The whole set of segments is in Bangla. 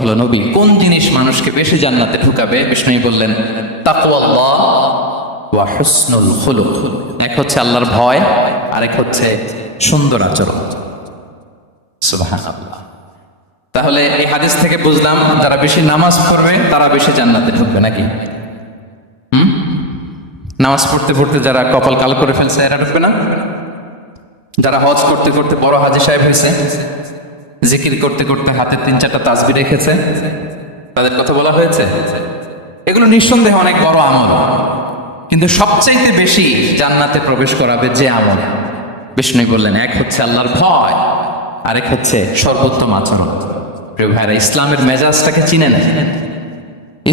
হলো নবী, কোন জিনিস মানুষকে বেশি জান্নাতে ঢুকাবে? বিষ্ণু বললেন তাকওয়াল্লাহ ওয়া হুসনুল খুলুক। এক হচ্ছে আল্লাহর ভয়, আরেক হচ্ছে সুন্দর আচরণ। সুবহানাল্লাহ। তাহলে এই হাদিস থেকে বুঝলাম যারা বেশি নামাজ পড়বে তারা বেশি জান্নাতে ঢুকবে নাকি? নামাজ পড়তে পড়তে যারা কপাল কালো করে ফেলছে এরা ঢুকবে না? যারা হজ করতে করতে বড় হাজী সাহেব হয়েছে, জিকির করতে করতে হাতে 3-4টা তাসবিহ রেখেছে, তাদের কথা বলা হয়েছে? এগুলো নিঃসন্দেহে অনেক বড় আমল, কিন্তু সবচাইতে বেশি জান্নাতে প্রবেশ করাবে যে আমল, বিষ্ণু বললেন এক হচ্ছে আল্লাহর ভয়, আরেক হচ্ছে সর্বোত্তম আচরণ। প্রিয় ভাইরা, ইসলামের মেজাজটাকে চিনে নেন,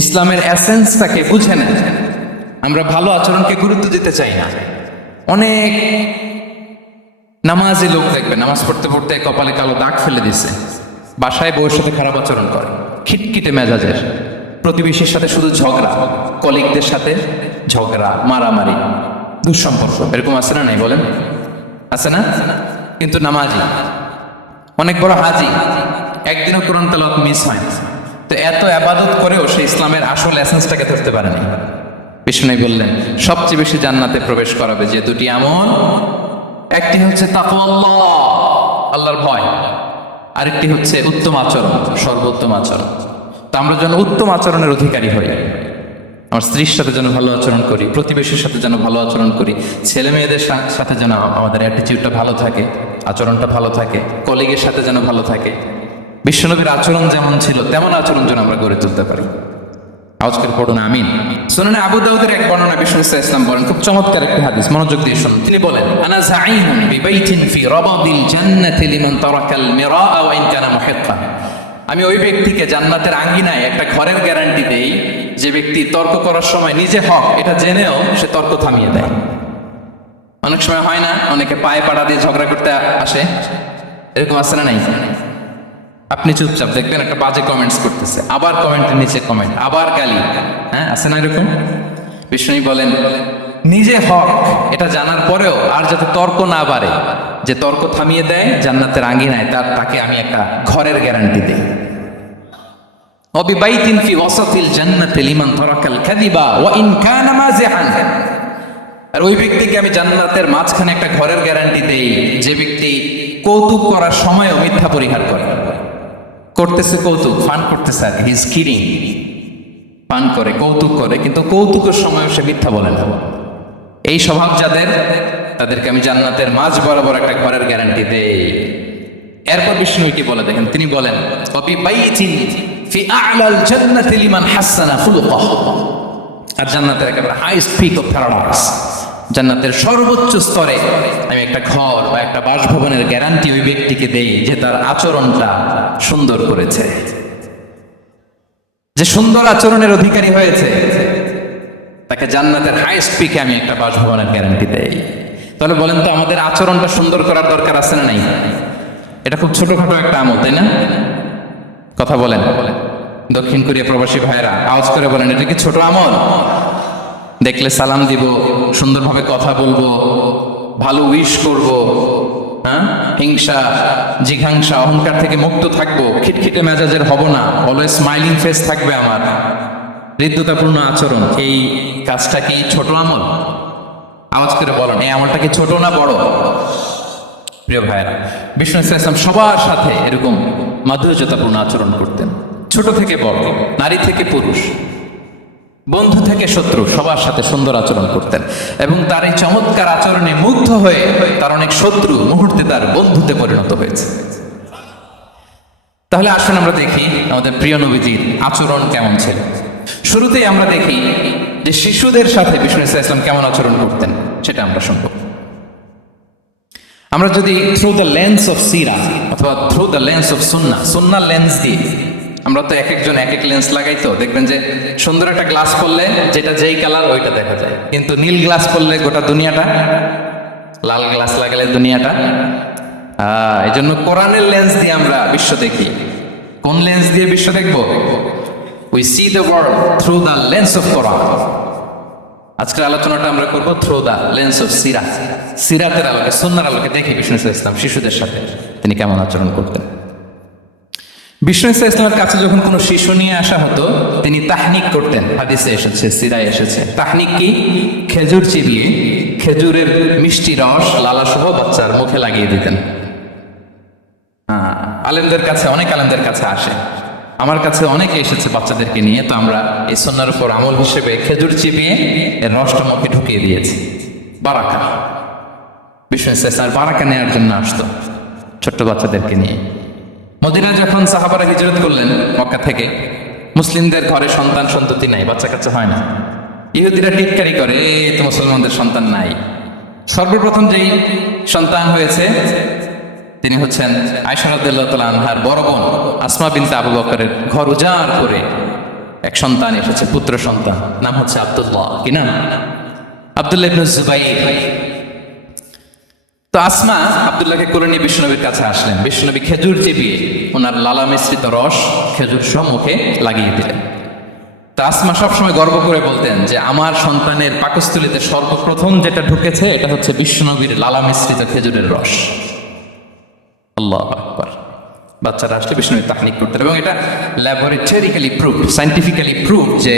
ইসলামের এসেন্সটাকে বুঝে নেন। আমরা ভালো আচরণকে গুরুত্ব দিতে চাই না। অনেক নামাজি লোক দেখবে নামাজ পড়তে পড়তে কপালে কালো দাগ ফেলে দিছে, বাসায় বউয়ের সাথে খারাপ আচরণ করে, খিটখিটে মেজাজের, প্রতিবেশীর সাথে শুধু ঝগড়া, কলিগদের সাথে ঝগড়া, মারামারি, দুঃসম্পর্ক, এরকম আছে না? নাই বলেন, আছে না? কিন্তু নামাজি, অনেক বড় হাজি, একদিনও কোরআন তেলাওয়াত মিস হয় না। তো এত ইবাদত করেও সে ইসলামের আসল এসেন্সটাকে ধরতে পারেনি। বিষ্ণু বললেন সবচেয়ে বেশি জান্নাতে প্রবেশ করাবে যে দুটি আমল, একটি হচ্ছে তাকওয়াল্লাহ, আল্লাহর ভয়, আরেকটি হচ্ছে উত্তম আচরণ, সর্বোত্তম আচরণ। তো আমরা যেন উত্তম আচরণের অধিকারী হই, আমার স্ত্রীর সাথে যেন ভালো আচরণ করি, প্রতিবেশীর সাথে যেন ভালো আচরণ করি, ছেলে মেয়েদের সাথে যেন আমাদের অ্যাটিটিউডটা ভালো থাকে, আচরণটা ভালো থাকে, কলিগের সাথে যেন ভালো থাকে। বিশ্বনবীর আচরণ যেমন ছিল তেমন আচরণ যেন আমরা গড়ে তুলতে পারি। আওয়াজ করে পড়ুন আমিন। সুনানে আবু দাউদের এক বর্ণনা বিষ্ণু ইসলাম বলেন, খুব চমৎকার একটা হাদিস, মনোযোগ দিয়ে শুনুন। তিনি বলেন আনা যাঈমুন বিবাইতিন ফি রাবাদিল জান্নাতি লিমান তারাকাল মিরাআ ওয়া ইন কানা মুহিক্কান। আমি ওই ব্যক্তিকে জান্নাতের আঙ্গিনায় একটা ঘরের গ্যারান্টি দেই যে ব্যক্তি তর্ক করার সময় নিজে হক এটা জেনেও সে তর্ক থামিয়ে দেয়। অনেক সময় হয় না, অনেকে পায়ে পাড়া দিয়ে ঝগড়া করতে আসে, এরকম আছে না? নাই? আপনি চুপচাপ দেখবেন একটা বাজে কমেন্টস করতেছে, আবার কমেন্টের নিচে কমেন্ট, আবার গালি, হ্যাঁ আছে না এরকম? বিষ্ণু বলেন নিজে হক এটা জানার পরেও আর যাতে তর্ক না বাড়ে, যে তর্ক থামিয়ে দেয় জান্নাতের আঙ্গিনায়, তাকে আমি একটা ঘরের গ্যারান্টি দেই। ওয়াবিবাইতিন ফি ওয়াসাতিল জান্নাতি লিমান তারাকাল কাযিবা ওয়া ইন কানা মাযিহান। আর ওই ব্যক্তিকে আমি জান্নাতের মাঝখানে একটা ঘরের গ্যারান্টি দেই যে ব্যক্তি কৌতুক করার সময়ও মিথ্যা পরিহার করে। করতেছে কৌতুক, ফান করতেছে, আর হি ইজ কিডিং, পান করে, কৌতুক করে, কিন্তু কৌতুকের সময়ও সে মিথ্যা বলে না। এই স্বভাব যাদের, তাদেরকে আমি জান্নাতের মাঝ বরাবর একটা ঘরের গ্যারান্টি দেই। এরপর বিষ্ণু কি বলে দেখেন, তিনি বলেন ওয়াবিবাইতিন ফি আ'লাল জান্নাতি লিমান হাসানা খুলুকাহু। আর জান্নাতের একেবারে হাইস্ট পিক অফ প্যারাডাইস, জান্নাতের সর্বোচ্চ স্তরে আমি একটা ঘর বা একটা বাসভবনের গ্যারান্টি ওই ব্যক্তিকে দেই যে তার আচরণটা সুন্দর করেছে, যে সুন্দর আচরণের অধিকারী হয়েছে, তাকে জান্নাতের হাইস্ট পিকে আমি একটা বাসভবনের গ্যারান্টি দেই। তাহলে বলেন তো আমাদের আচরণটা সুন্দর করার দরকার আছে না নাই? এটা খুব ছোটখাটো একটা আমল, তাই না? কথা বলেন, দক্ষিণ কোরিয়া প্রবাসী ভাইরা আওয়াজ করে বলেন এটা কি ছোট আমল? দেখলে সালাম দিব, সুন্দরভাবে কথা বলবো, ভালো উইশ করব, হ্যাঁ, হিংসা জিঘাংসা অহংকার থেকে মুক্ত থাকবো, খিটখিটে মেজাজের হব না, অলওয়েজ স্মাইলিং ফেস থাকবে আমার, হৃদ্যতাপূর্ণ আচরণ। এই কাজটা কি ছোট আমল? আওয়াজ করে বলেন এই আমলটা কি ছোট না বড়? প্রিয় ভাইরা, বিষ্ণু ইসলাম সবার সাথে এরকম মাধুর্যতাপূর্ণ আচরণ করতেন, ছোট থেকে বড়, নারী থেকে পুরুষ, বন্ধু থেকে শত্রু, সবার সাথে সুন্দর আচরণ করতেন। এবং তার এই চমৎকার আচরণে মুগ্ধ হয়ে তার অনেক শত্রু মুহূর্তে তার বন্ধুতে পরিণত হয়েছে। তাহলে আসুন আমরা দেখি আমাদের প্রিয় নবীজির আচরণ কেমন ছিল। শুরুতেই আমরা দেখি যে শিশুদের সাথে বিষ্ণু ইসলাম কেমন আচরণ করতেন, সেটা আমরা শুনব। আমরা যদি থ্রু দ্য লেন্স অফ সিরা অথবা through the lens of Sunnah lens দিয়ে, আমরা তো এক একজন এক এক লেন্স লাগাই, তো দেখবেন যে সুন্দর একটা গ্লাস পরলে যেটা যেই কালার ওইটা দেখা যায়, কিন্তু নীল গ্লাস পরলে গোটা দুনিয়াটা, লাল গ্লাস লাগালে দুনিয়াটা। এই জন্য কোরআনের লেন্স দিয়ে আমরা বিশ্ব দেখি। কোন লেন্স দিয়ে বিশ্ব দেখবো? We see the world through the lens of Quran. আজকের আলোচনাটা আমরা করবো থ্রু দ্য লেন্স অফ সিরাত, সিরাতের আলোকে, সুন্নাহর আলোকে দেখি বিষ্ণু ইসলাম শিশুদের সাথে তিনি কেমন আচরণ করতেন। বিষ্ণু ইসা ইসলামের কাছে যখন কোনো শিশু নিয়ে আসা হতো তিনি তাহনিক করতেন। হাদিসে এসেছে, সিরায় এসেছে। তাহনিক কি? খেজুর চিবিয়ে খেজুরের মিষ্টি রস লালাসহ বাচ্চার মুখে লাগিয়ে দিতেন। আলেমদের কাছে, অনেক আলেমদের কাছে আসে, আমার কাছে অনেকে এসেছে বাচ্চাদেরকে নিয়ে। তো আমরা এই সুন্নাহর উপর আমল হিসেবে খেজুর চিবিয়ে এর রসটা মুখে ঢুকিয়ে দিয়েছি। বারাকা, বিষ্ণু ইসা ইসলামের বারাকা নেওয়ার জন্য আসতো ছোট্ট বাচ্চাদেরকে নিয়ে। মদিনা যখন সাহাবারা হিজরত করলেন মক্কা থেকে, মুসলিমদের ঘরে সন্তান সন্ততি নাই, বাচ্চা কাচ্চা হয় না। ইহুদিরা টিটকারি করে, এই তো মুসলমানদের সন্তান নাই। সর্বপ্রথম যেই সন্তান হয়েছে তিনি হচ্ছেন আয়েশা রাদিয়াল্লাহু তাআলা আনহার বড় বোন আসমা বিনতে আবু বকরের ঘর উজাড় করে এক সন্তান এসেছে, পুত্র সন্তান, নাম হচ্ছে আব্দুল্লাহ। কি নাম? আব্দুল্লাহ ইবনে জুবাইর। তো আসমা আব্দুল্লাহকে কোলে নিয়ে বিশ্বনবীর কাছে আসলেন। বিশ্বনবী খেজুর চিবিয়ে ওনার লালা মিশ্রিত রস খেজুর সম্মুখে লাগিয়ে দিলেন। তো আসমা সবসময় গর্ব করে বলতেন যে আমার সন্তানের পাকস্থলীতে সর্বপ্রথম যেটা ঢুকেছে এটা হচ্ছে বিশ্বনবীর লালা মিশ্রিত খেজুরের রস। আল্লাহু আকবার। বাচ্চারা আসলে বিষ্ণু তাহনিক করতেন এবং এটা ল্যাবরেটরিক্যালি প্রুভ, সায়েন্টিফিক্যালি প্রুভ যে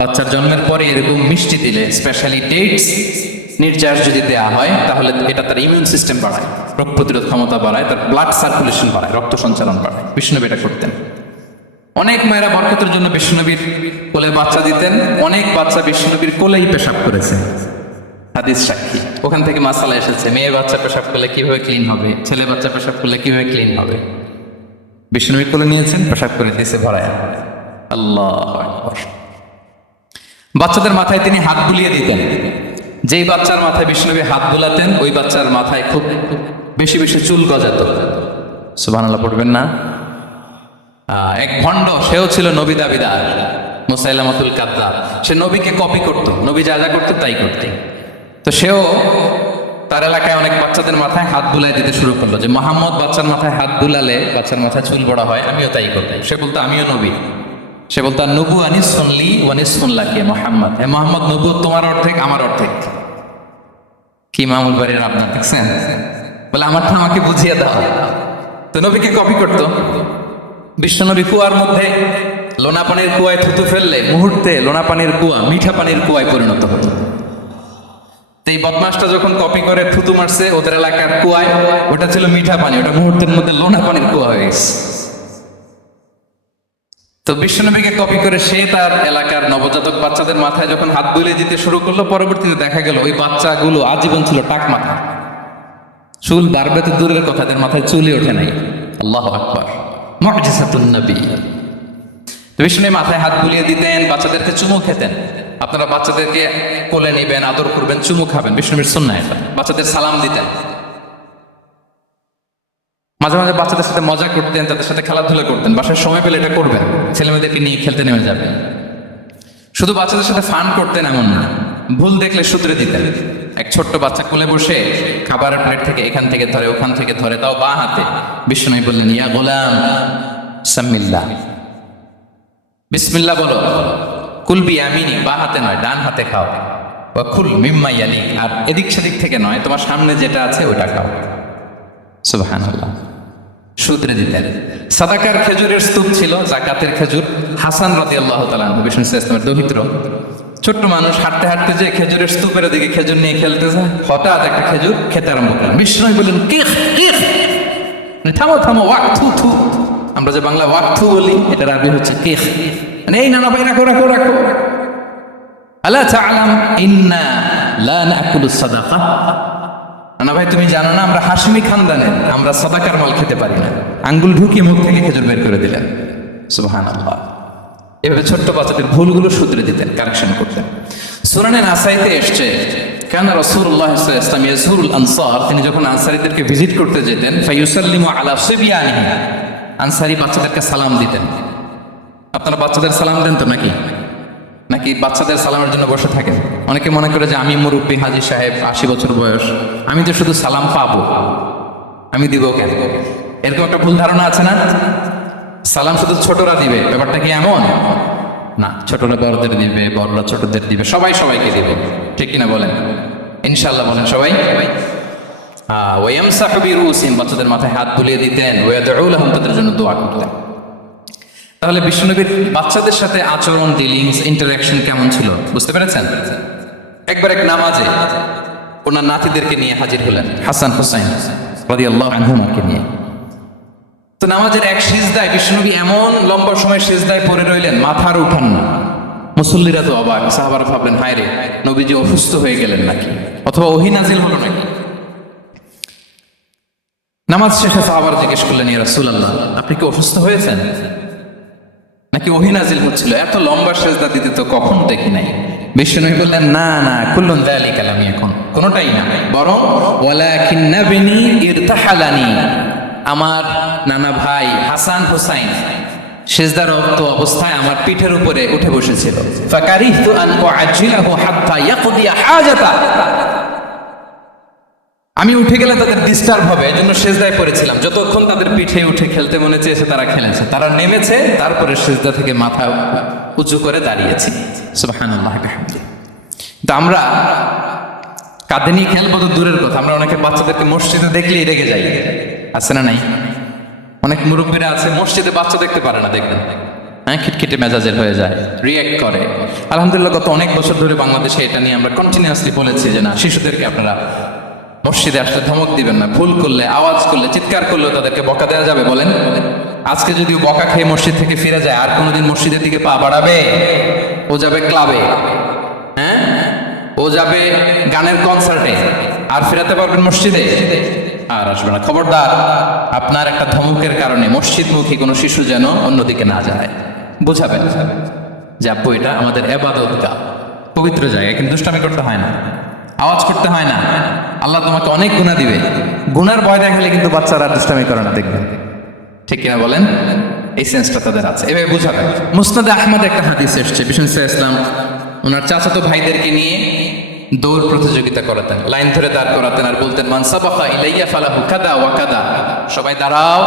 বাচ্চার জন্মের পরে এরকম মিষ্টি দিলে, স্পেশালি ডেটস নির্যাস যদি দেওয়া হয় তাহলে এটা তার ইমিউন সিস্টেম বাড়ায়, রোগ প্রতিরোধ ক্ষমতা বাড়ায়, তার ব্লাড সার্কুলেশন বাড়ায়, রক্ত সঞ্চালন বাড়ায়। বিষ্ণুনবী এটা করতেন। অনেক মায়েরা বরকতের জন্য বিষ্ণুনবীর কোলে বাচ্চা দিতেন। অনেক বাচ্চা বিষ্ণুনবীর কোলেই পেশাব করেছে, হাদিস সাক্ষী। ওখান থেকে মাসালা এসেছে, মেয়ে বাচ্চা পেশাব করলে কিভাবে ক্লিন হবে, ছেলে বাচ্চা পেশাব করলে কিভাবে ক্লিন হবে। বিষ্ণুনবী কোলে নিয়েছেন, পেশাব করে দিয়েছে ভরায়। আল্লাহু আকবার। বাচ্চাদের মাথায় তিনি হাত বুলিয়ে দিতেন। যেই বাচ্চার মাথায় বিষ্ণুনবী হাত বুলাতেন ওই বাচ্চার মাথায় খুব বেশি বেশি চুল গজাত। সুবহানাল্লাহ পড়বেন না? এক ভণ্ড, সেও ছিল নবী দাবিদার, মুসাইলামাতুল কাদ্দাব। সে নবীকে কপি করত, নবী যা যা করতেন তাই করতে। তো সেও তার এলাকায় অনেক বাচ্চাদের মাথায় হাত বুলাই দিতে শুরু করলো যে মোহাম্মদ বাচ্চার মাথায় হাত বুলালে বাচ্চার মাথায় চুল বড় হয়, আমিও তাই করতাম। সে বলতো আমিও নবী। সে বলতো নবু আনিস শুনলি ওয়ানিস শুনলা কে মোহাম্মদ, হে মোহাম্মদ নবু তোমার অর্ধেক আমার অর্ধেক। কি মামুল বাড়ির আপনার দেখছেন? বলে আমারটা আমাকে বুঝিয়ে দাও। তো নবীকে কপি করতো। বিশ্বনবী কুয়ার মধ্যে লোনা পানির কুয়ায় থুতু ফেললে মুহূর্তে লোনা পানির কুয়া মিঠা পানির কুয়ায় পরিণত হতো। এই বদমাসটা যখন কপি করে থুতু মারছে ওদের এলাকার কুয়ায়, ওটা ছিল মিঠা পানি, ওটা মুহূর্তের মধ্যে লোনা পানির কুয়া হয়ে গেছে। তো বিশ্বনবীকে কপি করে সে তার এলাকার নবজাতক বাচ্চাদের মাথায় যখন হাত বুলিয়ে দিতে শুরু করলো, পরবর্তীতে দেখা গেল ওই বাচ্চাগুলো আজীবন ছিল টাক মাথা। চুল বাড়বে তো দূরের কথা, তাদের মাথায় চুলই ওঠে নাই। আল্লাহু আকবার। মুআজিজাতুন নবী। তো বিষ্ণু মাথায় হাত বুলিয়ে দিতেন, বাচ্চাদেরকে চুমু খেতেন। আপনারা বাচ্চাদেরকে কোলে নেবেন, আদর করবেন, চুমু খাবেন, বিষ্ণুর সুন্নাহ এটা। বাচ্চাদের সালাম দিতেন। মাঝে মাঝে বাচ্চাদের সাথে মজা করতেন, তাদের সাথে খেলাধুলা করতেন। বাসায় সময় পেলে এটা করবেন, ছেলেমেয়েদেরকে নিয়ে খেলতে নেমে যাবেন। শুধু বাচ্চাদের সাথে ফান করতেন এমন না, ভুল দেখলে শুধরে দিতেন। এক ছোট্ট বাচ্চা কোলে বসে খাবারের প্লেট থেকে এখান থেকে ধরে ওখান থেকে ধরে, তাও বাঁ হাতে। বিষ্ণু বললেন ইয়া গোলাম সাম্মিল্লাহ, বিসমিল্লাহ বলো। কুলবি আমিনি, বাঁ হাতে নয় ডান হাতে খাও। ওয়া কুল মিম্মা ইয়ালি, আর এদিক সেদিক থেকে নয়, তোমার সামনে যেটা আছে ওটা খাও। সুবহানাল্লাহ। শুধরে দিতেন। সাদাকার খেজুরের স্তূপ ছিল, জাকাতের খেজুর। হাসান রাদিয়াল্লাহু তাআলা আনহু, বিষ্ণু ইসলামের দৌহিত্র, ছোট্ট মানুষ, হাঁটতে হাঁটতে যে খেজুরের স্তূপের দিকে খেজুর নিয়ে খেলতেছে, হঠাৎ একটা খেজুর খেতে আরম্ভ করলেন। বিষ্ণু বললেন কিখ কিখ, থামো থামো, ওয়াক থু থু। আমরা যে বাংলা ওয়াক থু বলি, এটার আরবি হচ্ছে কিখ। মানে এই না না ভাই, রাখো রাখো রাখো। আলা তাআলাম ইন্না লা নাকুলুস সাদাকা, না ভাই তুমি জানো না আমরা হাশমি খানদানের, আমরা সাদাকার মাল খেতে পারি না। আঙ্গুল ঢুকিয়ে মুখ থেকে খেজুর বের করে দিলেন। সুবহানাল্লাহ। এভাবে ছোট্ট বাচ্চাদের ভুলগুলো শুধরে দিতেন, কারেকশন করতেন। সুনানে নাসাইতে এসছে কানা রাসূলুল্লাহ সাল্লাল্লাহু আলাইহি ওয়াসাল্লাম ইয়াজুরুল আনসার, তিনি যখন আনসারীদেরকে ভিজিট করতে যেতেন, ফায়ুসাল্লিমু আলা সিবয়ানিহি, আনসারী বাচ্চাদেরকে সালাম দিতেন। আপনারা বাচ্চাদের সালাম দেন তো নাকি? নাকি বাচ্চাদের সালামের জন্য বসে থাকেন? অনেকে মনে করে যে আমি মুরব্বী হাজী সাহেব, 80 বছর বয়স, আমি তো শুধু সালাম পাবো, আমি দিব কেন? এরকম একটা ভুল ধারণা আছে না? সালাম শুধু ছোটরা দিবে, ব্যাপারটা কি এমন না? ছোটরা বড়দের দিবে, বড়রা ছোটদের দিবে, সবাই সবাইকে দিবে, ঠিক কিনা বলেন? ইনশাআল্লাহ বলেন সবাই। ওয়ায়ামসাহু বিরুসিহিম, বাচ্চাদের মাথায় হাত বুলিয়ে দিতেন। ওয়াদউ লাহুম, তাদের জন্য দোয়া করতেন। তাহলে বিশ্বনবীর বাচ্চাদের সাথে আচরণ, ডিলিংস, ইন্টারাকশন কেমন ছিল বুঝতে পেরেছেন? একবার এক নামাজে ওনার নাতিদেরকে নিয়ে হাজির হলেন, হাসান হুসাইন রাদিয়াল্লাহু আনহুমাকে নিয়ে। তো নামাজের এক সিজদায় বিশ্বনবী এমন লম্বা সময় সিজদায় পড়ে রইলেন, মাথার উঠান না। মুসল্লিরা তো অবাক, সাহাবারা ভাবলেন হায় রে, নবীজি অসুস্থ হয়ে গেলেন নাকি, অথবা ওহী নাজিল হলো নাকি। নামাজ শেষে সাহাবারা জিজ্ঞেস করলেন, ইয়া রাসূলুল্লাহ, আপনি কি অসুস্থ হয়েছেন নাকি ওহী নাজিল হচ্ছিল? এত লম্বা সিজদা দিতে তো কখনো দেখি নাই। বিশ্বনবী বললেন, না না, কুল্লুন যালিকা লাম ইয়াকুন, কোনটাই না, বরং ওয়ালাকিন্না বিনি ইরতাহালানি, আমার নানা ভাই হাসান হুসাইন সিজদারত অবস্থায় আমার পিঠের উপরে উঠে বসেছিল। ফাকারিহতু আন উআজ্জিলাহু হাত্তা ইয়াকদিয়া হাজাতা, আমি উঠে গেলে তাদের ডিস্টার্ব হবে, এজন্য সিজদায় পড়েছিলাম। যতক্ষণ তাদের পিঠে উঠে খেলতে মনে চেয়েছে তারা খেলেছে, তারা নেমেছে, তারপরে সিজদা থেকে মাথা উঁচু করে দাঁড়িয়েছি। সুবহানাল্লাহ বিহামদিহি। তো আমরা কাঁধে নিয়ে খেলবো তো দূরের কথা, আমরা অনেকে বাচ্চাদেরকে মসজিদে দেখলেই রেগে যাই, আছে না নাই? অনেক মুরব্বীরা আছে মসজিদে বাচ্চা দেখতে পারে না, দেখবেন হ্যাঁ, খিটখিটে মেজাজের হয়ে যায়, রিয়েক্ট করে। আলহামদুলিল্লাহ গত অনেক বছর ধরে বাংলাদেশে এটা নিয়ে আমরা কন্টিনিউয়াসলি বলেছি যে না, শিশুদেরকে আপনারা মসজিদে আসলে ধমক দিবেন না, ভুল করলে, আওয়াজ করলে, চিৎকার করলেও তাদেরকে বকা দেওয়া যাবে? বলেন। আজকে যদি বকা খেয়ে মসজিদ থেকে ফিরে যায়, আর কোনোদিন মসজিদের দিকে পা বাড়াবে? ও যাবে ক্লাবে, হ্যাঁ, ও যাবে গানের কনসার্টে, আর ফেরাতে পারবেন মসজিদে? আর আসবে না। খবরদার, আপনার একটা ধমকের কারণে মসজিদমুখী কোনো শিশু যেন অন্যদিকে না যায়। বুঝাবেন যে আব্বু, এটা আমাদের ইবাদতগাহ, পবিত্র জায়গা, কিন্তু দুষ্টামি করতে হয় না, আওয়াজ করতে হয় না, আল্লাহ তোমাকে অনেক গুনাহ দিবে। গুনার ভয় দেখালে কিন্তু বাচ্চারা দুষ্টামি করে না, দেখবেন, ঠিক কিনা বলেন? এই সেন্সটা তাদের আছে, এভাবে বুঝাবেন। মুসনাদে আহমদ একটা হাদিস এসেছে, বিষ্ণু ইসলাম ওনার চাচাতো ভাইদেরকে নিয়ে দৌড় প্রতিযোগিতা করাতেন, লাইন ধরে দাঁড় করাতেন, আর বলতেন, মান সাবাকা ইলাইয়া ফালাহু কাদা ওয়া কাদা, সবাই দাঁড়াও,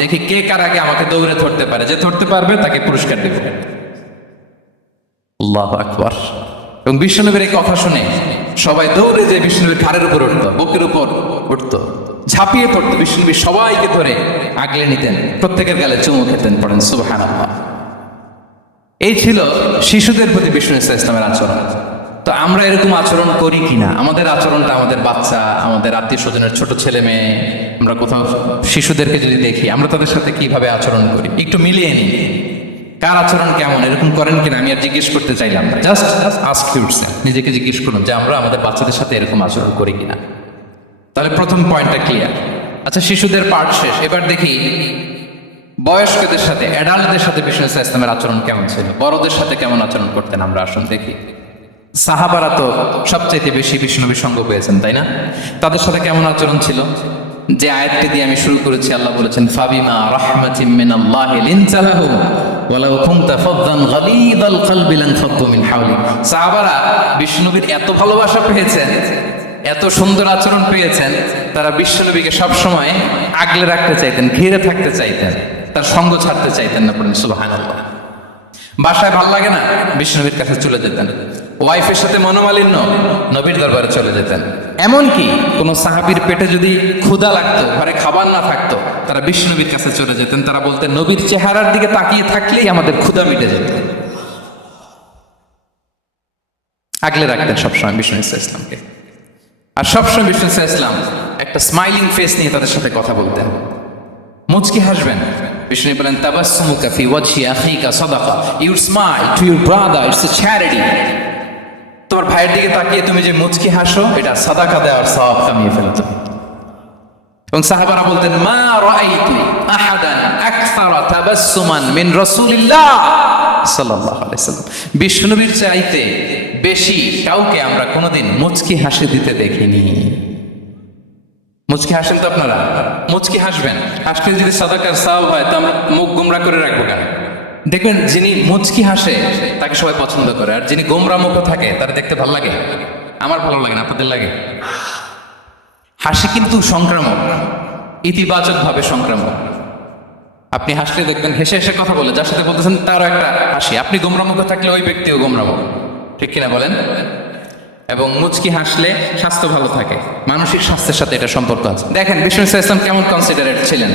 দেখি কে কার আগে আমাকে দৌড়ে ধরতে পারে, যে ধরতে পারবে তাকে পুরস্কার দেব। আল্লাহু আকবার। এবং বিশ্বনবীর এই কথা শুনে সবাই দৌড়ে যে বিশ্বনবীর ঘাড়ের উপর উঠতো, বুকের উপর উঠতো, ঝাঁপিয়ে পড়তো, বিশ্বনবী সবাইকে ধরে আগলে নিতেন, প্রত্যেকের গালে চুমু খেতেন। পড়েন সুবহানাল্লাহ। এই ছিল শিশুদের প্রতি বিষ্ণু ইসলামের আচরণ। তো আমরা এরকম আচরণ করি কিনা? আমাদের আচরণটা আমাদের বাচ্চা, আমাদের আত্মীয় স্বজনের ছোট ছেলে মেয়ে, আমরা কোথাও শিশুদেরকে যদি দেখি, আমরা তাদের সাথে কিভাবে আচরণ করি একটু মিলিয়ে নিই। কার আচরণ কেমন, এরকম করেন কিনা আমি আর জিজ্ঞেস করতে চাইলাম না, জাস্ট আস্ক ইউরসেলফ, নিজেকে জিজ্ঞেস করুন যে আমরা আমাদের বাচ্চাদের সাথে এরকম আচরণ করি কিনা। তাহলে প্রথম পয়েন্টটা ক্লিয়ার। আচ্ছা, শিশুদের পার্ট শেষ, এবার দেখি বয়স্কদের সাথে, অ্যাডাল্টদের সাথে বিষ্ণু ইসলামের আচরণ কেমন ছিল, বড়দের সাথে কেমন আচরণ করতেন আমরা আসুন দেখি। সাহাবারা তো সবচাইতে বেশি বিষ্ণুনবীর সঙ্গ পেয়েছেন, তাই না? তাদের সাথে কেমন আচরণ ছিল? যে আয়াতটি দিয়ে আমি শুরু করেছি, আল্লাহ বলেছেন, ফাবিমা রাহমাতিম মিনাল্লাহি লিনতা লাহুম ওয়ালাউ কুনতা ফাদ্দান গালিযাল কলবি লানফাদ্দু মিন হাওলিক। সাহাবারা বিষ্ণুনবীর এত ভালোবাসা পেয়েছেন, এত সুন্দর আচরণ পেয়েছেন, তারা বিশ্বনবীকে সবসময় আগলে রাখতে চাইতেন, ঘিরে থাকতে চাইতেন, তার সঙ্গ ছাড়তে চাইতেন না। পড়েন সুবহানাল্লাহ। বাসায় ভাল লাগে না, বিশ্বনবীর কাছে চলে যেতেন। ওয়াইফের সাথে মনোমালিন্য, নবীর দরবারে চলে যেতেন। এমনকি কোন সাহাবীর পেটে যদি ক্ষুধা লাগতো, ঘরে খাবার না থাকতো, তারা বিশ্বনবীর কাছে চলে যেতেন। তারা বলতেন, নবীর চেহারার দিকে তাকিয়ে থাকলেই আমাদের ক্ষুধা মিটে যেত। আগলে রাখতেন সবসময় বিষ্ণু ইসলামকে। আর সবসময় বিষ্ণু ইসলাম একটা স্মাইলিং ফেস নিয়ে তাদের সাথে কথা বলতেন, মুচকি হাসবেন। বিষ্ণু বলেন, তাবাসসুমুকা ফি ওয়াজহি আখিকা সাদাকা, you smile to your brother, it's a charity. তোমার ভাইয়ের দিকে তাকিয়ে তুমি যে মুচকি হাসো, এটা সাদাকা দেওয়ার সওয়াব কামিয়ে ফেলো তুমি। এবং সাহাবারা বলতেন, মা রাআইতু আহাদান আকসারা তাবাসসুমান মিন রাসূলিল্লাহ সাল্লাল্লাহু আলাইহি ওয়াসাল্লাম। বিষ্ণুনবীর চাইতে বেশি কাউকে আমরা কোনোদিন মুচকি হাসি দিতে দেখিনি। মুচকি হাসেন তো আপনারা? মুচকি হাসবেন, হাসলে যদি সাদাকার সওয়াব হয়, তো আমরা মুখ গোমরা করে রাখবো কেন? দেখবেন, যিনি মুচকি হাসে তাকে সবাই পছন্দ করে, আর যিনি গোমরা মুখ থাকে তারা দেখতে ভালো লাগে। আমার ভালো লাগে না, আপনাদের লাগে? হাসি কিন্তু সংক্রামক, ইতিবাচক ভাবে সংক্রামক। আপনি হাসলে দেখবেন হেসে হেসে কথা বলে, যার সাথে বলতেছেন তারও একটা হাসি। আপনি গোমরা মুখ থাকলে ওই ব্যক্তিও গোমরা মুখ, ঠিক কিনা বলেন? এবং মুচকি হাসলে স্বাস্থ্য ভালো থাকে, মানসিক স্বাস্থ্যের সাথে এটা সম্পর্ক আছে। দেখেন বিষ্ণু ইসলাম কেমন কনসিডারেট ছিলেন।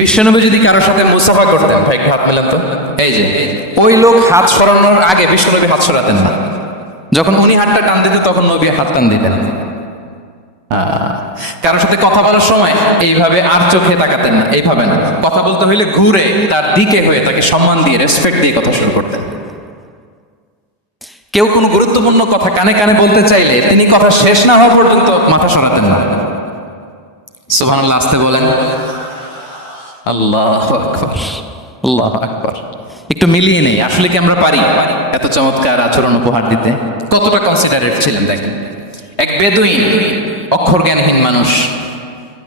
বিশ্বনবী যদি কারোর সাথে মুসাফা করতেন, ভাই হাত মেলান তো, এই যে ওই লোক হাত সরানোর আগে বিশ্বনবী হাত সরাতেন না। যখন উনি হাতটা টান দিতেন তখন নবী হাত টান দিতেন। কারোর সাথে কথা বলার সময় এইভাবে আর চোখে তাকাতেন না, এইভাবে না। কথা বলতে হইলে ঘুরে তার দিকে হয়ে তাকে সম্মান দিয়ে, রেসপেক্ট দিয়ে কথা শুরু করতেন। কেউ কোনো গুরুত্বপূর্ণ কথা কানে কানে বলতে চাইলে তিনি কথা শেষ না হওয়া পর্যন্ত মাথা সরাতেন না। সুবহানাল্লাহ, আসতে বলেন। আল্লাহু আকবার, আল্লাহু আকবার। একটু মিলিয়ে নেই, আসলে কি আমরা পারি এত চমৎকার আচরণ উপহার দিতে? কতটা কনসিডারেট ছিলেন দেখেন। এক বেদুইন, অক্ষর জ্ঞানহীন মানুষ,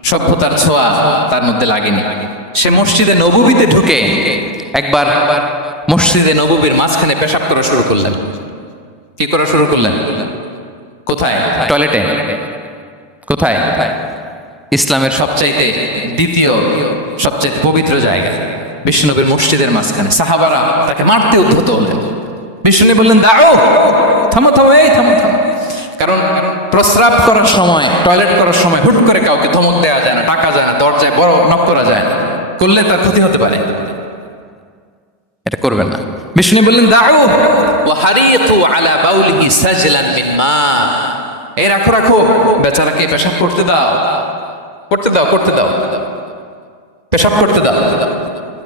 সভ্যতার ছোঁয়া তার মধ্যে লাগেনি। সে মসজিদে নববীতে ঢুকে একবার মসজিদে নববীর মাঝখানে পেশাব করা শুরু করলেন। কি করা শুরু করলেন? কোথায়? টয়লেটে। কোথায়? ইসলামের সবচাইতে দ্বিতীয় সবচাইতে পবিত্র জায়গা, বিশ্বনবীর মসজিদের মাঝখানে। সাহাবারা তাকে মারতে উদ্ধত হলেন। বিশ্বনবী বললেন, দাও, থামো থামো, এই থামো থামো। কারণ প্রস্রাব করার সময়, টয়লেট করার সময় হুট করে কাউকে ধমক দেওয়া যায় না, ডাকা যায় না, দরজায় বড় নক করা যায় না, করলে তার ক্ষতি হতে পারে। এটা করবেন না। বিষ্ণু বললেন, দাউ ওয়া হারিকু আলা বাউলিহি সাজলান মিন মা। এই রাখো রাখো, বেচারাকে পেশাব করতে দাও, করতে দাও, করতে দাও, পেশাব করতে দাও।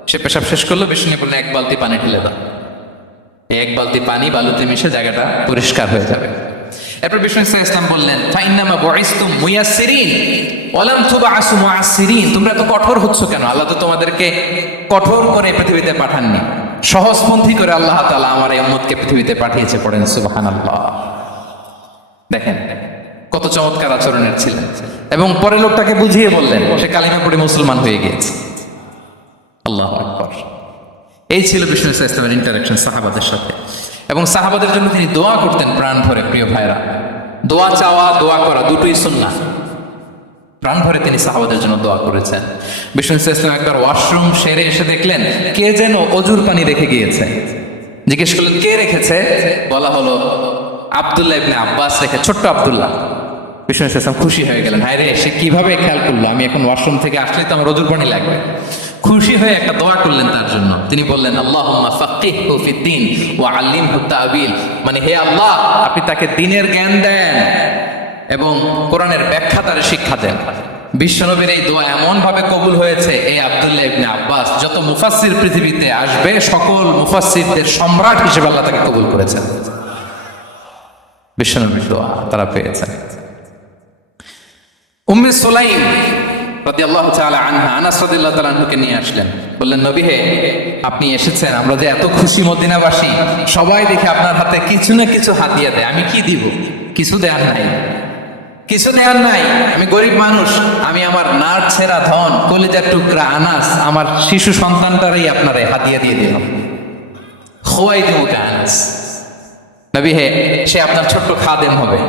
সে পেশাব শেষ করলো। বিষ্ণু বললেন, এক বালতি পানি ঢেলে দাও। এই এক বালতি পানি বালুতে মিশে জায়গাটা পরিষ্কার হয়ে যাবে। এরপর বিষ্ণু ইসলাম বললেন, ফাইন্নামা বুইসতুম মুয়াসসিরিন ওয়া লাম তুবআসু মুআসসিরিন। তোমরা তো কঠোর হচ্ছ কেন? আল্লাহ তো তোমাদেরকে কঠোর করে পৃথিবীতে পাঠাননি, সহজপন্থী করে আল্লাহ তাআলা আমার এই উম্মতকে পৃথিবীতে পাঠিয়েছে। পড়েন সুবহানাল্লাহ। দেখেন কত চমৎকার আচরণের ছিলেন। এবং পরে লোকটাকে বুঝিয়ে বললেন, সে কালিমা পড়ে মুসলমান হয়ে গিয়েছে। আল্লাহু আকবার। এই ছিল বিষ্ণু ইসলামের ইন্টারাকশন সাহাবাদের সাথে। এবং সাহাবাদের জন্য তিনি দোয়া করতেন প্রাণ ভরে। প্রিয় ভাইরা, দোয়া চাওয়া, দোয়া করা দুটোই সুন্নাহ। প্রাণ ভরে তিনি সাহাবাদের জন্য দোয়া করেছেন। বিষ্ণু ইসলাম একবার ওয়াশরুম সেরে এসে দেখলেন কে যেন অজুর পানি রেখে গিয়েছে। জিজ্ঞেস করলেন, কে রেখেছে? বলা হলো, আব্দুল্লাহ ইবনে আব্বাস রেখে, ছোট্ট আব্দুল্লাহ। বিষ্ণু ইসলাম খুশি হয়ে গেলেন, হায় রে, সে কিভাবে খেয়াল করলো? আমি এখন ওয়াশরুম থেকে আসলে তো আমার অজুর পানি লাগবে। খুশি হয়ে একটা দোয়া করলেন তার জন্য। তিনি বললেন, আল্লাহুম্মা ফাক্কিহহু ফিদ্দীন ওয়া আল্লিমহু তা'বীল। মানে হে আল্লাহ, আপনি তাকে দ্বীনের জ্ঞান দেন এবং কোরআনের ব্যাখ্যা তার শিক্ষা দেন। বিশ্বনবীর এই দোয়া এমন ভাবে কবুল হয়েছে, এই আব্দুল্লাহ ইবনে আব্বাস যত মুফাসসির পৃথিবীতে আসবে সকল মুফাসসিরদের সম্রাট হিসেবে আল্লাহ তাকে কবুল করেছেন। বিশ্বনবীর দোয়া তারা পেয়েছেন। উম্মে সুলাইম রাদিয়াল্লাহু তাআলা আনহা, আনাস রাদিয়াল্লাহু তাআলা আনহুকে নিয়ে আসলেন। বললেন, নবী হে, আপনি এসেছেন, আমরা যে এত খুশি মদিনাবাসী, সবাই দেখে আপনার হাতে কিছু না কিছু হাতিয়ে দেয়। আমি কি দিব? কিছু দেয়ার নাই, কিছু দেয়ার নাই। আমি গরিব মানুষ, আমি আমার নার ছেঁড়া ধন, কলিজার টুকরা আনাস, আমার শিশু সন্তানটারই আপনারে হাতিয়ে দিয়ে দিলাম। খোয়াই দেবো আনাস। নবী হে, সে আপনার ছোট্ট খাদেম হবে,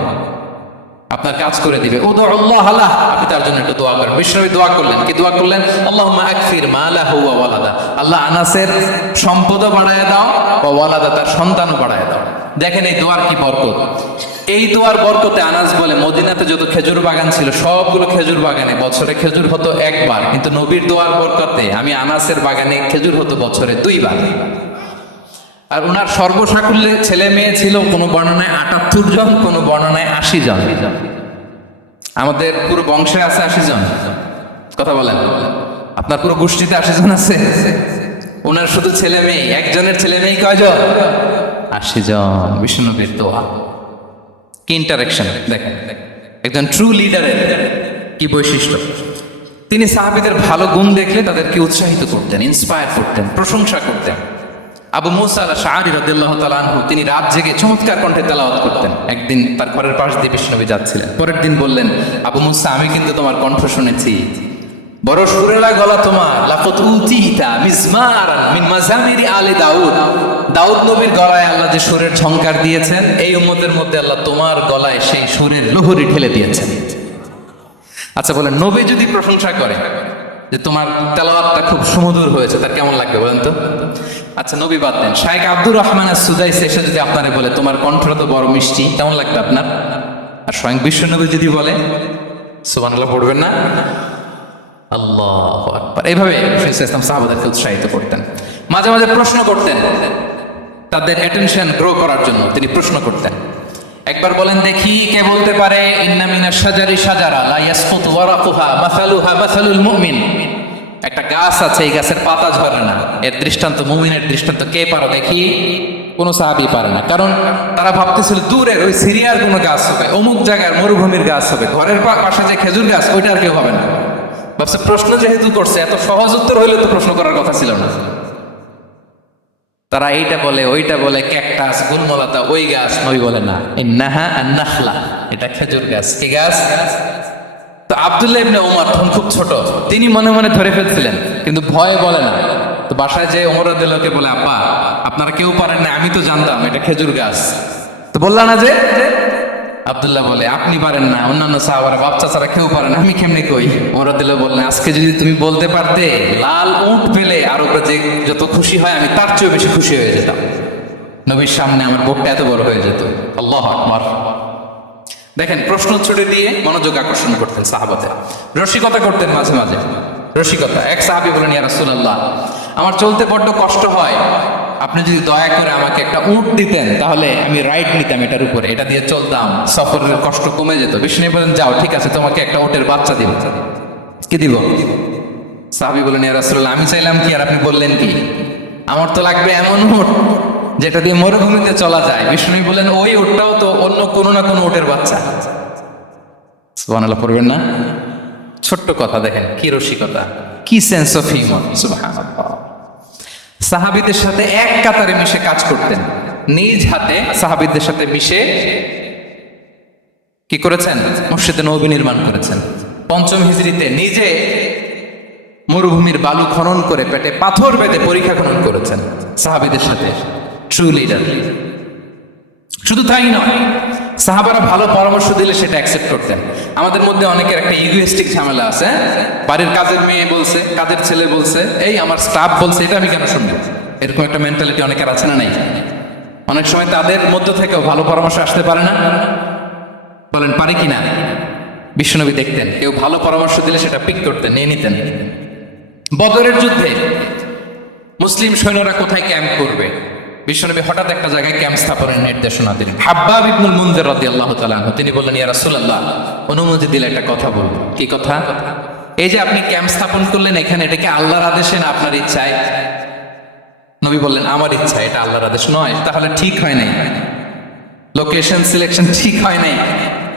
আপনার কাজ করে দিবে। উদুল্লাহ আলাহ, আপনি তার জন্য একটু দোয়া করেন। বিশ্বনবী দোয়া করলেন। কি দোয়া করলেন? আল্লাহুম্মা আকফির মালাহু ওয়া ওয়ালাদা। আল্লাহ আনাসের সম্পদও বাড়ায় দাও, ওয়া ওয়ালাদা, তার সন্তানও বাড়ায় দাও। দেখেন এই দোয়ার কি বরকত। এই দোয়ার বরকতে আনাস বলে, মদিনাতে যত খেজুর বাগান ছিল সবগুলো খেজুর বাগানে বছরে খেজুর হতো একবার, কিন্তু নবীর দোয়ার বরকতে আমি আনাসের বাগানে খেজুর হতো বছরে 2 বার। আর ওনার সর্বসাকুল্যে ছেলে মেয়ে ছিল কোনো বর্ণনায় 78 জন, কোনো বর্ণনায় 80 জন। আমাদের পুরো বংশে আছে 80 জন। কথা বলেন, আপনার পুরো গোষ্ঠীতে 80 জন আছে? ওনার শুধু ছেলে মেয়ে, একজনের ছেলে মেয়ে কয়জন? 80 জন। বিষ্ণুনবীর দোয়া কি ইন্টারেকশন দেখেন। একজন ট্রু লিডারের কি বৈশিষ্ট্য। তিনি সাহাবীদের ভালো গুণ দেখলে তাদেরকে উৎসাহিত করতেন, ইন্সপায়ার করতেন, প্রশংসা করতেন। আবু মুসা আল-আশআরী রাদিয়াল্লাহু তাআলা আনহু, তিনি রাত জেগে চমৎকার কণ্ঠে তেলাওয়াত করতেন। একদিন তার ঘরের পাশ দিয়ে বিষ্ণুনবী যাচ্ছিলেন। পরের দিন বললেন, আবু মুসা, আমি কিন্তু তোমার কণ্ঠ শুনেছি, বড় সুরেলা গলা তোমার। লাকাদ উতিতা মিজমারান মিন মাজামিরি আলি দাউদ। দাউদ নবীর গলায় আল্লাহ যে সুরের ঝংকার দিয়েছেন, এই উম্মতের মধ্যে আল্লাহ তোমার গলায় সেই সুরের লহরী ঢেলে দিয়েছেন। আচ্ছা বলেন, নবী যদি প্রশংসা করে যে তোমার তেলাওয়াতটা খুব সুমধুর হয়েছে, তার কেমন লাগবে বলেন তো? আচ্ছা নবী বাদ দেন, শাইখ আব্দুর রহমান আস-সুদাইস এসে যদি আপনারে বলে তোমার কণ্ঠটা তো বড় মিষ্টি, কেমন লাগবে আপনার? আর স্বয়ং বিশ্বনবী যদি বলে, সুবহানাল্লাহ পড়বেন না? আল্লাহু আকবার। এইভাবে ইসলাম সাহাবাদেরকে উৎসাহিত করতেন। মাঝে মাঝে প্রশ্ন করতেন, তাদের অ্যাটেনশন গ্রো করার জন্য তিনি প্রশ্ন করতেন। একবার বলেন দেখি, কে বলতে পারে ইন্না মিনাশ শাজারি শাজারা লা ইয়াসকুতু ওয়ারাকুহা মাসালুহা মাসালুল মুমিন। একটা গাছ আছে, এই গাছের পাতা ঝরে না, এর দৃষ্টান্ত মুমিনের দৃষ্টান্ত। কে পারো দেখি? কোন সাহাবী পারে না, কারণ তারা ভাবতেছিল দূরের ওই সিরিয়ার কোনো গাছ হবে, অমুক জায়গার মরুভূমির গাছ হবে, ঘরের পাশে যে খেজুর গাছ ওইটা আর কেউ হবে না। ভাবছে প্রশ্ন যেহেতু করছে, এত সহজ উত্তর হইলে তো প্রশ্ন করার কথা ছিল না। তারা এইটা বলে ওইটা বলে, ক্যাকটাস গুলমলতা ওই গাছ। নবী বলে না, ইন্নাহা আন-নাখলা, এটা খেজুর গাছ। কি গাছ? তো আব্দুল্লাহ ইবনে ওমর তখন খুব ছোট, তিনি মনে মনে ধরে ফেলছিলেন, কিন্তু ভয়ে বলে না। তো বাসায় যে ওমর রাদিয়াল্লাহু বলে, আব্বা আপনারা কেউ পারেন না, আমি তো জানতাম এটা খেজুর গাছ। তো বললা না যে? আব্দুল্লাহ বলে, আপনি পারেন না, অন্যান্য সাহাবারা বাচ্চা ছাড়া কেউ পারে না, আমি কেমনে কই? ওমর রাদিয়াল্লাহু বললেন, আজকে যদি তুমি বলতে পারতে লাল উট পেলে আরো যে যত খুশি হয় আমি তার চেয়ে বেশি খুশি হয়ে যেতাম। নবীর সামনে আমার বুকটা এত বড় হয়ে যেত। আল্লাহু আকবার। দেখেন, প্রশ্ন ছুড়ে দিয়ে মনোযোগ আকর্ষণ করতেন সাহাবাদের। রসিকতা করতেন মাঝে মাঝে, রসিকতা। এক সাহাবী বলেন, ইয়া রাসূলুল্লাহ, আমার চলতে বড্ড কষ্ট হয়, আপনি যদি দয়া করে আমাকে একটা উট দিতেন তাহলে আমি রাইড নিতাম এটার উপরে, এটা দিয়ে চলতাম, সফরের কষ্ট কমে যেত। বিষ্ণু বলেন, যাও ঠিক আছে, তোমাকে একটা উটের বাচ্চা দিব। কি দিব? সাহাবী বলেন, ইয়া রাসূলুল্লাহ, আমি চাইলাম কি আর আপনি বললেন কি? আমার তো লাগবে এমন উট যেটা দিয়ে মরুভূমিতে চলা যায়। বিষ্ণু বলেন, ওই উটটাও তো অন্য কোনো না কোনো উটের বাচ্চা। সুবহানাল্লাহ পড়বেন না? ছোট্ট কথা, দেখেন কি রসিকতা, কি সেন্স অফ হিউমার। সুবহানাল্লাহ। সাহাবীদের সাথে এক কাতারে মিশে কাজ করতেন, নিজ হাতে সাহাবীদের সাথে মিশে কি করেছেন? মসজিদে নববী নির্মাণ করেছেন। পঞ্চম হিজরিতে নিজে মরুভূমির বালু খনন করে পেটে পাথর বেঁধে পরীক্ষা খনন করেছেন সাহাবীদের সাথে। True leader. শুধু তাই নয়, সাহাবারা ভালো পরামর্শ দিলে সেটা অ্যাকসেপ্ট করতেন। আমাদের মধ্যে অনেকের একটা ইগোইস্টিক ঝামেলা আছে। বাড়ির কাজের মেয়ে বলছে, কাজের ছেলে বলছে, এই আমার স্টাফ বলছে, এটা আমি কেন শুনবো? এরকম একটা মেন্টালিটি অনেকের আছে না নাই? অনেক সময় তাদের মধ্য থেকেও ভালো পরামর্শ আসতে পারে না। বলেন পারে কিনা? বিশ্বনবী দেখতেন কেউ ভালো পরামর্শ দিলে সেটা পিক করতেন, নিয়ে নিতেন। বদরের যুদ্ধে মুসলিম সৈন্যরা কোথায় ক্যাম্প করবে, বিশ্বনবী হঠাৎ একটা জায়গায় ক্যাম্প স্থাপনের নির্দেশনা দিলেন। হাব্বাব ইবনুল মুনজির রাদিয়াল্লাহু তাআলা আনহু তিনি বললেন, ইয়া রাসূলুল্লাহ, অনুমতি দিলে একটা কথা বলবো। কি কথা? এই যে আপনি ক্যাম্প স্থাপন করলেন এখানে, এটা কি আল্লাহর আদেশে না আপনার ইচ্ছায়? নবী বললেন, আমার ইচ্ছা, এটা আল্লাহর আদেশ নয়। তাহলে ঠিক হয় নাই, লোকেশন সিলেকশন ঠিক হয় নাই।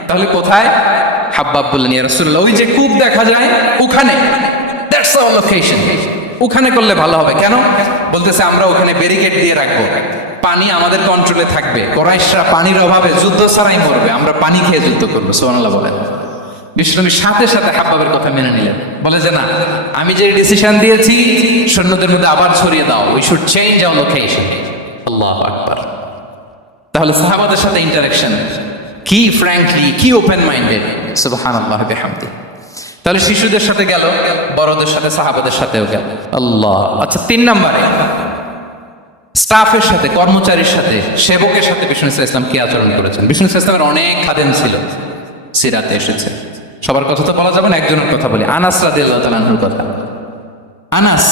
তাহলে কোথায়? হাব্বাব বললেন, ইয়া রাসূলুল্লাহ, ওই যে কূপ দেখা যায় ওখানে, দ্যাটস আওয়ার লোকেশন, ওখানে করলে ভালো হবে। কেন? বলতেছে, আমরা ওখানে ব্যারিকেড দিয়ে রাখবো, পানি আমাদের কন্ট্রোলে থাকবে, কুরাইশরা পানির অভাবে যুদ্ধ ছাড়াই মরবে, আমরা পানি খেয়ে যুদ্ধ করবো। সুবহানাল্লাহ বলেন। বিশ্বনবীর সাথে সাথে হাব্বাবের কথা মেনে নিলেন, বলে যে না, আমি যে ডিসিশন দিয়েছি সৈন্যদের মধ্যে আবার ছড়িয়ে দাও, we should change our location. আল্লাহু আকবার। তাহলে সাহাবাদের সাথে ইন্টারাকশন কি ফ্র্যাঙ্কলি, কি ওপেন মাইন্ডেড। সুবহানাল্লাহ বিহামদিহি। তাহলে শিশুদের সাথে গেল, বড়দের সাথে, সাহাবাদের সাথেও গেল। আল্লাহ। আচ্ছা, 3 নম্বরে স্টাফের সাথে, কর্মচারীর সাথে, সেবকের সাথে বিষ্ণু ইসলাম কি আচরণ করেছেন? বিষ্ণু ইসলামের অনেক খাদেম ছিল, সিরাতে এসেছে। সবার কথা তো বলা যাবে না, একজনের কথা বলি, আনাস রাদিয়াল্লাহু তাআলা আনহুর কথা। আনাস,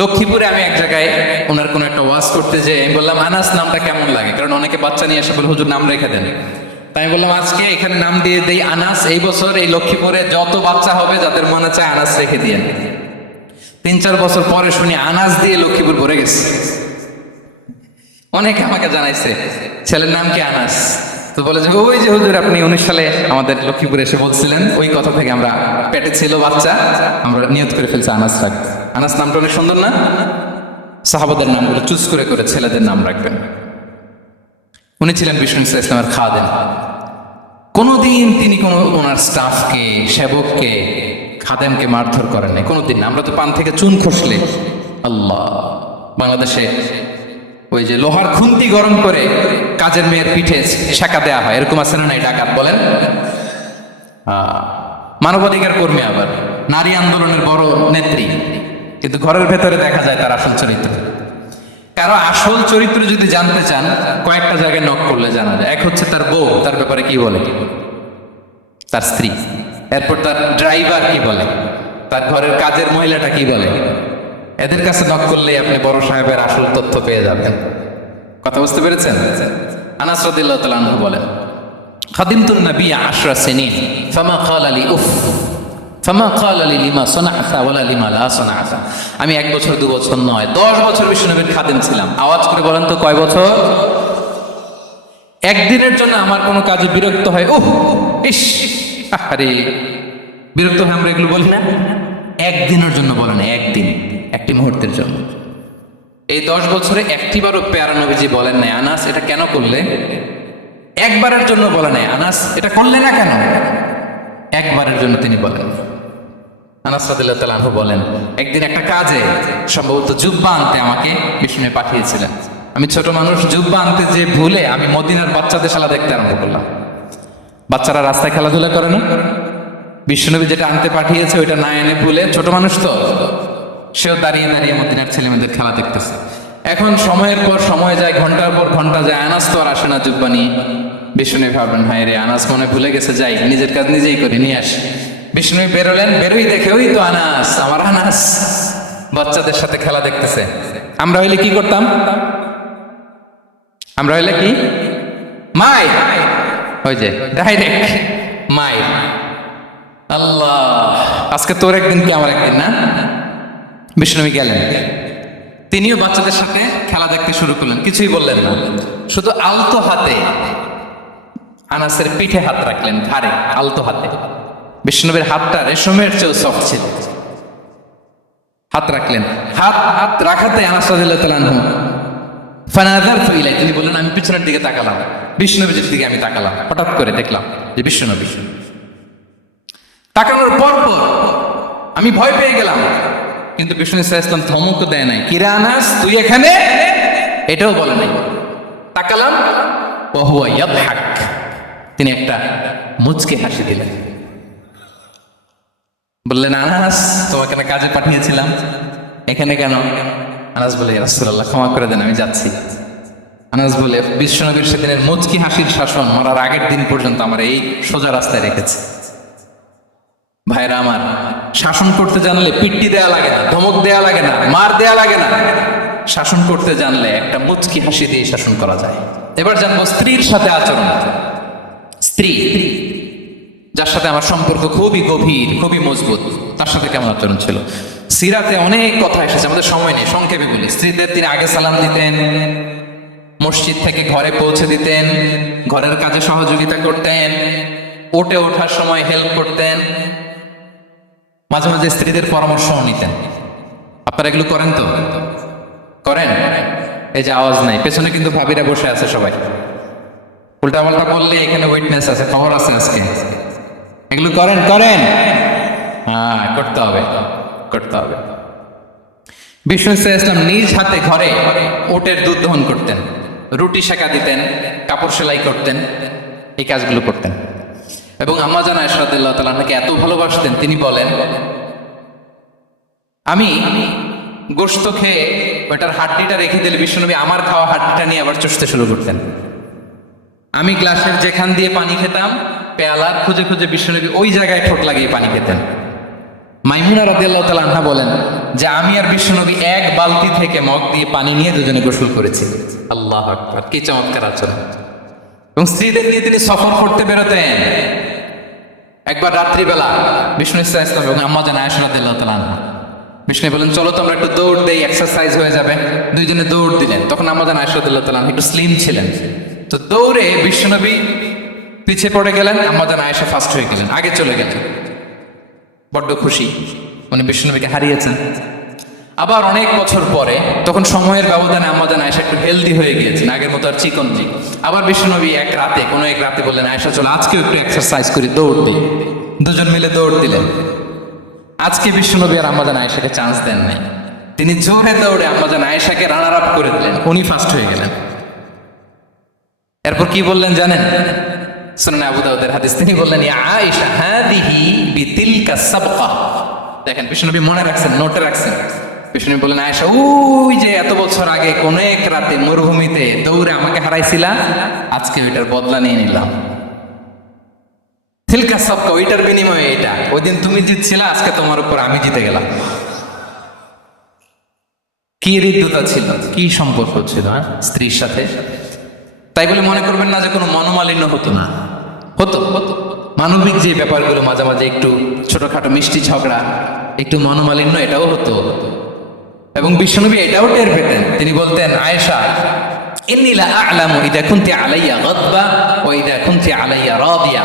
লক্ষ্মীপুরে আমি এক জায়গায় ওনার কোনো একটা ওয়াজ করতে যেয়ে আমি বললাম, আনাস নামটা কেমন লাগে? কারণ অনেকে বাচ্চা নিয়ে এসে বলে, হুজুর নাম রেখে দেন। তাই আমি বললাম, আজকে এখানে নাম দিয়ে দেই আনাস। এই বছর এই লক্ষ্মীপুরে যত বাচ্চা হবে যাদের মনে চায় আনাস রেখে দিয়ে। 3-4 বছর পরে শুনি আনাস দিয়ে লক্ষ্মীপুর ভরে গেছে। অনেকে আমাকে জানাইছে ছেলের নাম কি আনাস। তো বলে যে, ওই যে হুজুর আপনি 19 সালে আমাদের লক্ষ্মীপুরে এসে বলছিলেন, ওই কথা থেকে আমরা, পেটে ছিল বাচ্চা, আমরা নিয়ত করে ফেলছি আনাস রাখবো। আনাস নামটা অনেক সুন্দর না? সাহাবাদের নামগুলো চুজ করে করে ছেলেদের নাম রাখবেন। উনি ছিলেন বিষ্ণু ইসলামের খাদেম। কোনোদিন তিনি কোনো ওনার স্টাফকে, সেবককে, খাদেমকে মারধর করেন নাই, কোনোদিন না। আমরা তো পান থেকে চুন খসলে, আল্লাহ, বাংলাদেশে ওই যে লোহার খুন্তি গরম করে কাজের মেয়ের পিঠে শেখা দেয়া হয়, এরকম আছে না? নাই ডাকাত বলেন। মানবাধিকার কর্মী, আবার নারী আন্দোলনের বড় নেত্রী, কিন্তু ঘরের ভেতরে দেখা যায় তার আসল চরিত্র। কারো আসল চরিত্র যদি জানতে চান, কয়েকটা জায়গায় নক করলে জানা যায়। এক হচ্ছে তার বউ, তার ব্যাপারে কি বলে, তার স্ত্রী। এরপর তার ড্রাইভার কি বলে, তার ঘরের কাজের মহিলাটা কি বলে? এদের কাছে নক করলেই আপনি বড় সাহেবের আসল তথ্য পেয়ে যাবেন। কথা বুঝতে পেরেছেন? আনাস রাদিয়াল্লাহু তাআলা আনহু বলেন, খাদিমতুন নবী 10 সিনিন ফামা ক্বালা লি উফ ফামা ক্বালা লি লিমা সানাআতা ওয়ালা লিমা লা সানাআতা। আমি 1 বছর 2 বছর নয়, 10 বছর বিশ্বনবীর খাদিম ছিলাম। আওয়াজ করে বলেন তো কয় বছর? একদিনের জন্য আমার কোনো কাজে বিরক্ত হয়, উহ ইস আরে বিরক্ত হয়, আমরা এগুলো বলি না? একদিনের জন্য বলে না, একদিন, একটি মুহূর্তের জন্য। এই 10 বছরে একটিবারও পেয়ারা নবীজি বলেন নাই, আনাস এটা কেন করলে? একবারের জন্য বলে নাই, আনাস এটা করলে না কেন? একবারের জন্য তিনি বলেন। আনাস রাদিয়াল্লাহু তাআলা আনহু বলেন, একদিন একটা কাজে সম্ভবত জুব্বা আনতে আমাকে বিষ্ণু পাঠিয়েছিলেন। আমি ছোট মানুষ, জুব্বা আনতে যে ভুলে আমি মদিনার বাচ্চাদের খেলা দেখতে আরম্ভ করলাম। বাচ্চারা রাস্তায় খেলাধুলা করে না? বিশ্বনবী যেটা আনতে পাঠিয়েছে ওইটা না এনে ভুলে, ছোট মানুষ তো, সেও দাঁড়িয়ে দাঁড়িয়ে মদিনার ছেলেমেয়েদের খেলা দেখতেছে। এখন সময়ের পর সময় যায়, ঘন্টার পর ঘন্টা যায়, আনাস তো আর আসে না জুব্বা নিয়ে। বিষ্ণু ভাবলেন, হায় রে আনাস মনে ভুলে গেছে, যাই নিজের কাজ নিজেই করে নিয়ে আসি। বিষ্ণু বেরোলেন, বেরোই দেখে ওই তো আনাস, আমার আনাস বাচ্চাদের সাথে খেলা দেখতেছে। আমরা হইলে কি করতাম? আমরা হইলে কি মাই, ওই যে ডাইরেক্ট মাই। আল্লাহ, আজকে তোর একদিন কি আমার একদিন না? বিষ্ণু গেলেন, তিনিও বাচ্চাদের সাথে খেলা দেখতে শুরু করলেন, কিছুই বললেন না, শুধু আলতো হাতে আনাসের পিঠে হাত রাখলেন, ঘাড়ে আলতো হাতে। বিষ্ণুবীর হাতটা রেশমের চেয়েও সফট ছিল। হাত রাখলেন, হাত রাখাতে আনাস রাদিয়াল্লাহু তাআলা আনহু ফানাযারতু ইলাইহি, তিনি বললেন আমি পিছনের দিকে তাকালাম, বিষ্ণুবীর দিকে আমি তাকালাম, হঠাৎ করে দেখলাম যে বিষ্ণুনবী। তাকানোর পর আমি ভয় পেয়ে গেলাম, কিন্তু বিষ্ণু সাল্লাল্লাহু আলাইহি ওয়াসাল্লাম ধমকও দেয় নাই, কিরে আনাস তুই এখানে, এটাও বলে নাই। তাকালাম, ওয়া হুয়া ইয়াদহাক, তিনি একটা মুচকি হাসি দিলেন। বললেন, আনাস তোমাকে না কাজে পাঠিয়েছিলাম, এখানে কেন? আনাস বলে, ইয়া রাসূলুল্লাহ ক্ষমা করে দেন, আমি যাচ্ছি। আনাস বলে, বিশ্বনবীর সেদিনের মুচকি হাসির শাসন মরার আগের দিন পর্যন্ত আমার এই সোজা রাস্তায় রেখেছে। ভাইরা আমার, শাসন করতে জানলে পিট্টি দেয়া লাগে না, ধমক দেয়া লাগে না, মার দেয়া লাগে না। শাসন করতে জানলে একটা মুচকি হাসি দিয়ে শাসন করা যায়। এবার জানবো স্ত্রীর সাথে আচরণ। স্ত্রী, যার সাথে আমার সম্পর্ক খুবই গভীর, খুবই মজবুত, তার সাথে কেমন আচরণ ছিল? সিরাতে অনেক কথা এসেছে, আমাদের সময় নেই, সংক্ষেপে বলি। স্ত্রীদের তিনি আগে সালাম দিতেন, মসজিদ থেকে ঘরে পৌঁছে দিতেন, ঘরের কাজে সহযোগিতা করতেন, ওঠে ওঠার সময় হেল্প করতেন, মাঝে মাঝে স্ত্রীদের পরামর্শও নিতেন। আপনারা এগুলো করেন তো? করেন? এই যে আওয়াজ নাই, পেছনে কিন্তু ভাবিরা বসে আছে সবাই। উল্টা পাল্টা বললে এখানে উইটনেস আছে, খবর আছে আজকে। এগুলো করেন? হ্যাঁ, করতে হবে, করতে হবে। বিষ্ণু সাল্লাল্লাহু আলাইহি ওয়াসাল্লাম নিজ হাতে ঘরে ওটের দুধ দহন করতেন, রুটি সেকা দিতেন, কাপড় সেলাই করতেন, এই কাজগুলো করতেন। এবং আম্মা জান আয়েশা রাদিয়াল্লাহু তাআলা আনহাকে এত ভালোবাসতেন, তিনি বলেন, আমি গোশত খেয়ে ওটার হাড্ডিটা রেখে দিলে বিশ্বনবী আমার খাওয়া হাড্ডিটা নিয়ে আবার চুষতে শুরু করতেন। আমি গ্লাসের যেখান দিয়ে পানি খেতাম, পেয়ালার খুঁজে খুঁজে বিশ্বনবী ওই জায়গায় ঠোঁট লাগিয়ে পানি খেতেন। মাইমুনা রাদিয়াল্লাহু তাআলা আনহা বলেন যে আমি আর বিশ্বনবী এক বালতি থেকে মগ দিয়ে পানি নিয়ে দুজনে গোসল করেছি। আল্লাহু আকবার, কি চমৎকার আচরণ! এবং স্ত্রীদের নিয়ে তিনি সফর করতে বেরোতেন। একবার রাত্রিবেলা বিষ্ণু সাল্লাল্লাহু আলাইহি ওয়াসাল্লাম এবং আম্মা জান আয়েশা রাদিয়াল্লাহু তাআলা আনহা, বিষ্ণু বলেন চলো তো আমরা একটু দৌড় দেই, এক্সারসাইজ হয়ে যাবে। দুইজনে দৌড় দিলেন। তখন আম্মা জান আয়েশা রাদিয়াল্লাহু তাআলা আনহা একটু স্লিম ছিলেন, তো দৌড়ে বিশ্বনবী পিছে পড়ে গেলেন, আম্মা জান আয়েশা ফার্স্ট হয়ে গেলেন, আগে চলে গেলেন। বড্ড খুশি, উনি বিশ্বনবীকে হারিয়েছেন। আবার অনেক বছর পরে, তখন সময়ের ব্যবধানে আম্মা জান আয়েশা একটু হেলদি হয়ে গিয়েছেন, আগের মতো আর চিকন নেই। আবার বিশ্বনবী কোনো এক রাতে বললেন, আয়েশা চলো আজকেও একটু এক্সারসাইজ করি, দৌড় দিই। দুজন মিলে দৌড় দিলেন। আজকে বিশ্বনবী আর আম্মা জান আয়েশাকে চান্স দেন নাই, তিনি জোরে দৌড়ে আম্মা জান আয়েশাকে রানার আপ করে দিলেন, উনি ফার্স্ট হয়ে গেলেন। এরপর কি বললেন জানেন? সুনানে আবু দাউদের হাদিস, তিনি বললেন, ইয়া আয়েশা হাদিহি বিতিলকা সাবকা। দেখেন বিশ্বনবী মনে রাখছেন, নোটে রাখছেন। বিষ্ণু বললেন, আয়েশা ওই যে এত বছর আগে কোন এক রাতে মরুভূমিতে দৌড়ে আমাকে হারাইছিলা, আজকে ওইটার বদলা নিয়ে নিলাম। তিলকা সাবকা, ওইটার বিনিময়ে এটা। ওই দিন তুমি জিতছিলা, আজকে তোমার উপর আমি জিতে গেলাম। কি হৃদ্যতা ছিল, কি সম্পর্ক ছিল স্ত্রীর সাথে। তাই বলে মনে করবেন না যে কোনো মনোমালিন্য হতো না, হতো হতো। মানবিক যে ব্যাপারগুলো মাঝে মাঝে একটু ছোটখাটো মিষ্টি ঝগড়া, একটু মনোমালিন্য, এটাও হতো। এবং বিশ্বনবী এটাও টের পেতেন। তিনি বলতেন, আয়েশা ইন্নী লা আ'লামু ইযা কুনতি আলাইয়া গাদবা ওয়া ইযা কুনতি আলাইয়া রাদিয়া।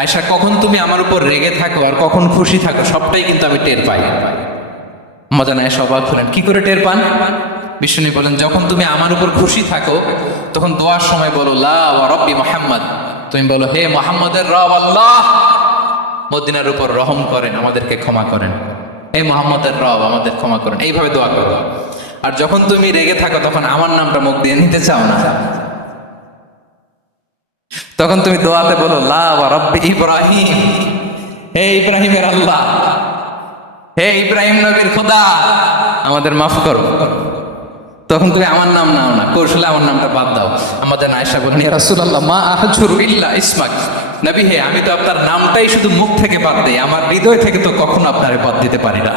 আয়েশা, কখন তুমি আমার উপর রেগে থাকো আর কখন খুশি থাকো সবটাই কিন্তু আমি টের পাই। মজান আয়েশা অবাক হলেন, কি করে টের পান? বিশ্বনবী বলেন, যখন তুমি আমার উপর খুশি থাকো তখন দোয়ার সময় বলো লা ওয়া রাব্বি মুহাম্মদ, তুমি বলো হে মুহাম্মদের রব আল্লাহ, মদিনার উপর রহম করেন, আমাদেরকে ক্ষমা করেন। হে মুহাম্মদের রব, আমাদের ক্ষমা করেন, এইভাবে দোয়া করো। আর যখন তুমি রেগে থাকো তখন আমার নামটা মুখ দিয়ে নিতে চাও না, তখন তুমি দোয়াতে বলো লা ওয়া রাব্বি ইব্রাহিম, হে ইব্রাহিমের আল্লাহ, হে ইব্রাহিম নবীর খোদা, আমাদের মাফ করো। তখন তুমি আমার নাম নাও না, কৌশলে আমার নামটা বাদ দাও। আমাদের আয়েশা বলেন, ইয়া রাসূলুল্লাহ মা আহজুরু ইল্লা ইসমাক, নবী হে, আমি তো আপনার নামটাই শুধু মুখ থেকে বাদ দেই, আমার হৃদয় থেকে তো কখনো আপনারে বাদ দিতে পারি না।